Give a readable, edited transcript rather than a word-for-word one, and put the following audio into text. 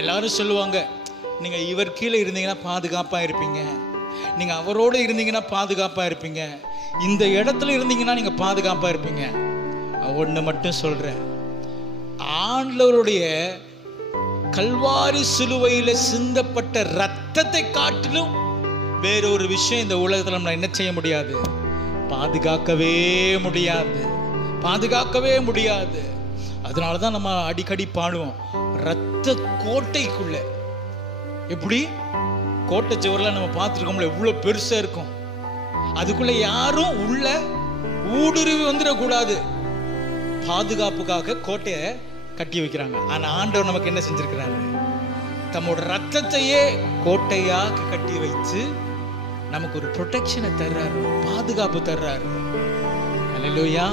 எல்லாரும் சொல்லுவாங்க, நீங்க இவர் கீழே இருந்தீங்கன்னா பாதுகாப்பா இருப்பீங்க, நீங்க அவரோட இருந்தீங்கன்னா பாதுகாப்பா இருப்பீங்க, இந்த இடத்துல இருந்தீங்கன்னா நீங்க பாதுகாப்பா இருப்பீங்க. ஒன்று மட்டும் சொல்றேன், ஆண்டவருடைய கல்வாரி சிலுவையில் சிந்தப்பட்ட ரத்தத்தை காட்டிலும் வேறொரு விஷயம் இந்த உலகத்தில் நம்ம என்ன செய்ய முடியாது, பாதுகாக்கவே முடியாது, பாதுகாக்கவே முடியாது. அதனால தான் நம்ம அடிக்கடி பாடுவோம், ரத்த கோட்டைக்குள்ள. எப்படி கோட்டை சுவரெல்லாம் நம்ம பார்த்துருக்கோம்ல, எவ்வளோ பெருசா இருக்கும், அதுக்குள்ள யாரும் உள்ள ஊடுருவி வந்துடக்கூடாது, பாதுகாப்புக்காக கோட்டையை கட்டி வைக்கிறாங்க. ஆனா ஆண்டவர் நமக்கு என்ன செஞ்சிருக்கிறாரு, தம்மோட ரத்தத்தையே கோட்டையாக கட்டி வைத்து நமக்கு ஒரு ப்ரொடெக்ஷனை தர்றாரு, பாதுகாப்பு தர்றாரு. அல்லேலூயா.